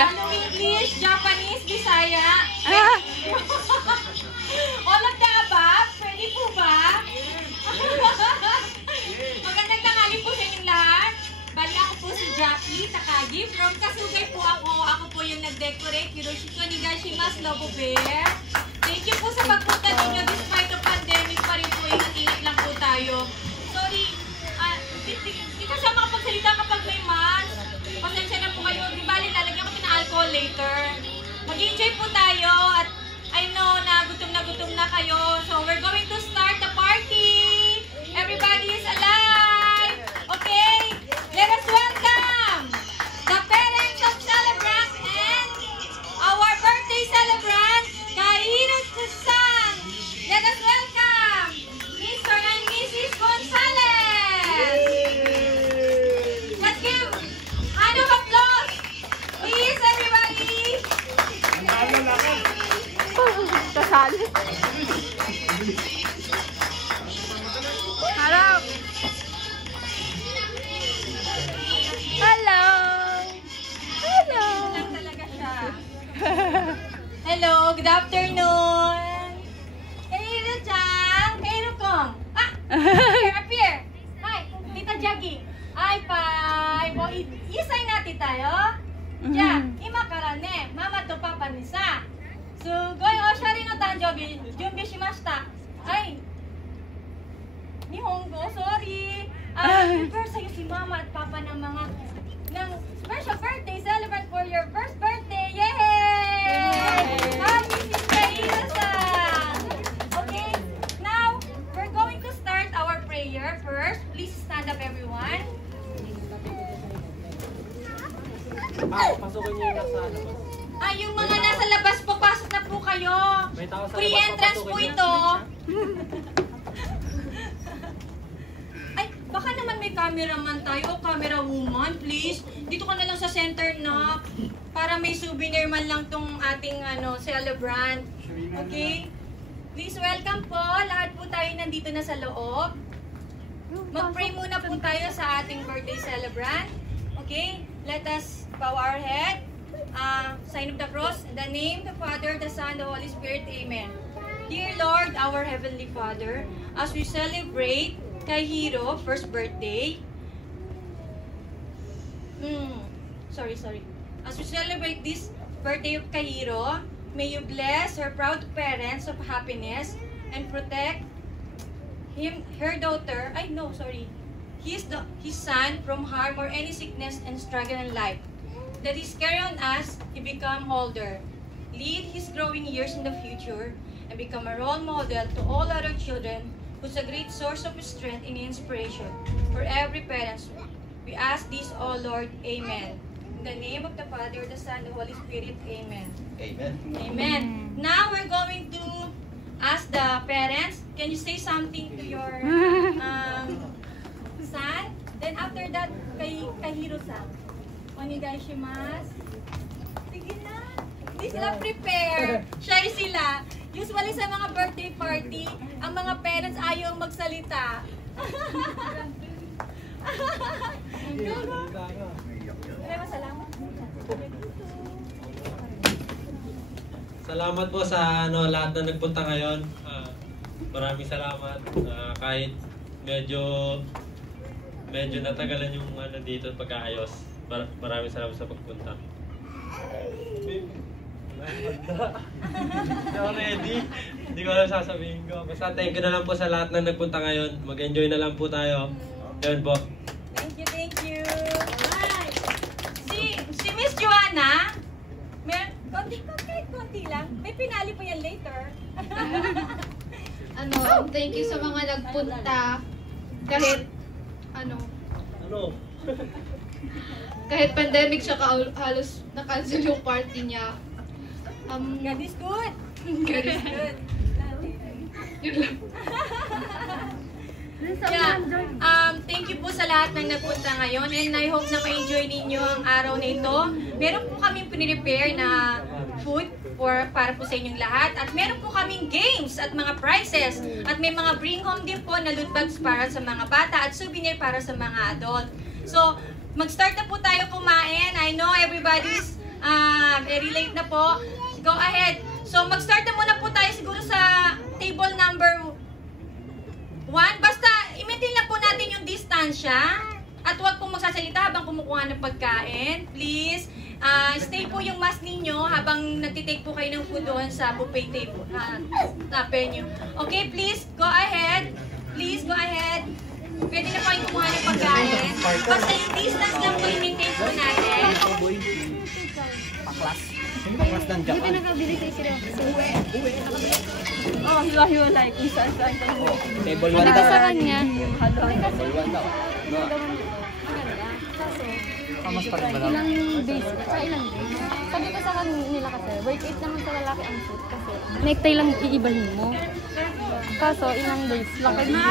Tagalog, English, Japanese, Bisaya. All of the above? Pwede po ba? Magandang tanghali po sa inyong lahat. Bali ako po si Jackie Takagi. From Kasugay po ako. Ako po yung nag-decorate. Hiroshiko Nigashimasu Lobo Bear. Thank you po sa pagpunta ninyo. Despite of pandemic pa rin po. Ingat-ingat lang po tayo. Sorry. Di kasi ako makapagsalita kapag may mask. Pasensya na po kayo. Di bali, lalagyan ko ng alcohol later. Mag-enjoy po tayo. At I know na gutom na kayo. So we're going to start the party. Everybody is alive. Okay? Let us welcome the parents of celebrant and our birthday celebrant, Kairo-san. Let us welcome Mr. and Mrs. Gonzalez. Let's give a hand of applause. Please, everybody. Kasali. Harap. Hello. Hello. Lang talaga siya. Hello, good afternoon. Kairo-chan. Kairo-kong. Appear. Hi, Tita Jackie. Ay, isay natin tayo. Ja, imaからね、ママとパパにさ、すごいおしゃれな誕生日準備しました。はい。日本語、sorry. Prepare sa'yo si mama at papa ng special birthday celebrant for your first birthday. Yay! Happy Kairo-san! Okay, now we're going to start our prayer first. Please stand up, everyone. Pasukin niyo yung nasa labas. Yung mga nasa labas po, pasok na po kayo. Free entrance po ito. Ay, baka naman may cameraman tayo o camera woman, please. Dito ka na lang sa center na para may souvenir man lang tong ating celebrant. Okay? Please welcome po. Lahat po tayo nandito na sa loob. Mag-pray muna po tayo sa ating birthday celebrant. Okay? Let us bow our head. Sign of the cross. In the name of the Father, the Son, the Holy Spirit. Amen. Dear Lord, our Heavenly Father, as we celebrate Kairo first birthday, As we celebrate this birthday of Kairo, may you bless her proud parents of happiness and protect her daughter. His son from harm or any sickness and struggle in life. That is carry on as he become older. Lead his growing years in the future and become a role model to all other children who's a great source of strength and inspiration for every parent. We ask this, O Lord. Amen. In the name of the Father, the Son, the Holy Spirit. Amen. Amen. Amen. Now we're going to ask the parents. Can you say something to your son? Then after that, Kahiro-san. Onegaishimasu. Sige na. Hindi sila prepare. Shy sila. Usually sa mga birthday party, ang mga parents ayaw magsalita. Salamat po sa lahat na nagpunta ngayon. Maraming salamat. Kahit medyo natagalan yung dito pagkaayos. Maraming salamat sa pagpunta. Hindi ako ready. Hindi ko alam sasabihin ko. Basta thank you na lang po sa lahat na nagpunta ngayon. Mag-enjoy na lang po tayo. Yun po. Thank you. Right. Si Miss Joanna, konti lang. May pinali pa yan later. Thank you sa mga nagpunta. Kahit, kahit pandemic siya, halos na-cancel yung party niya. God is good. God is good. Yun lang. Thank you po sa lahat ng nagpunta ngayon and I hope na ma-enjoy ninyo ang araw na ito. Meron po kaming pinrepare na food para po sa inyong lahat at meron po kaming games at mga prizes at may mga bring home din po na loot bags para sa mga bata at souvenir para sa mga adult. So, mag-start na po tayo kumain. I know everybody's Very late na po. Go ahead. So, mag-start na muna po tayo siguro sa table number 1. Basta, i-maintain lang po natin yung distansya. At huwag pong magsasalita habang kumukuha ng pagkain. Please, stay po yung mask ninyo habang nagtitake po kayo ng food doon sa buffet table. Venue. Okay, please, go ahead. Please, go ahead. Pwede na po kayong kumuha ng pagkain. Basta yung distance lang po i-maintain po natin. Hindi ka nakabili kayo sila. Oh, hiwa-hiwalay kung saan-saan ka. Table 1 Sabi ko daw. sa kanya, Table 1 daw. No. Mas pa rin ba daw? ilang days, sa ilang days. Sabi ko sa kanila kasi, worth it naman sa lalaki ang suit kasi necktie lang iibahin mo. Kaso, ilang days. Laki na.